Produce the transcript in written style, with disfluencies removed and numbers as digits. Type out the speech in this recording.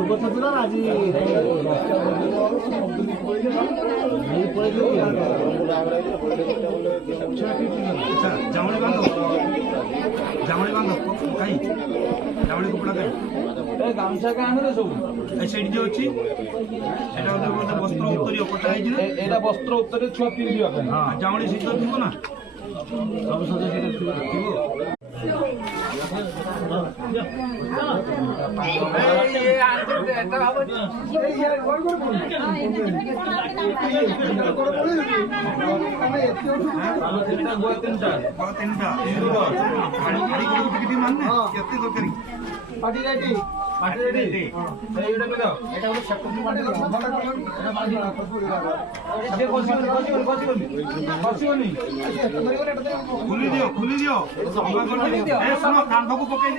କଥା ଥିଲା ନା ଆଜି জামুড়ি বান্ধব কাই জামুড়ি কপড়া কাই গামছা কে আনলে সব ସେଇଠି ଯୋଉ ଅଛି এটা হচ্ছে বলতে বস্ত্র উত্তরীয় কথা ହେଇଛି না এটা বস্ত্র উত্তরে ছুয়া পিন্ধিবা ପାଇଁ হ্যাঁ জামুড়ি শীত ଥିବ না ସବୁ ସଜ ସେଇଟା ଥିବ କେତେ ଦରକାରୀ পাটি রেডি পাটি রেডি এইটা পেলো এটা হলো সেকন্ড পাটি এটা বসিবনি খুলি দিও শোনো কান্ধକୁ ପକେଇ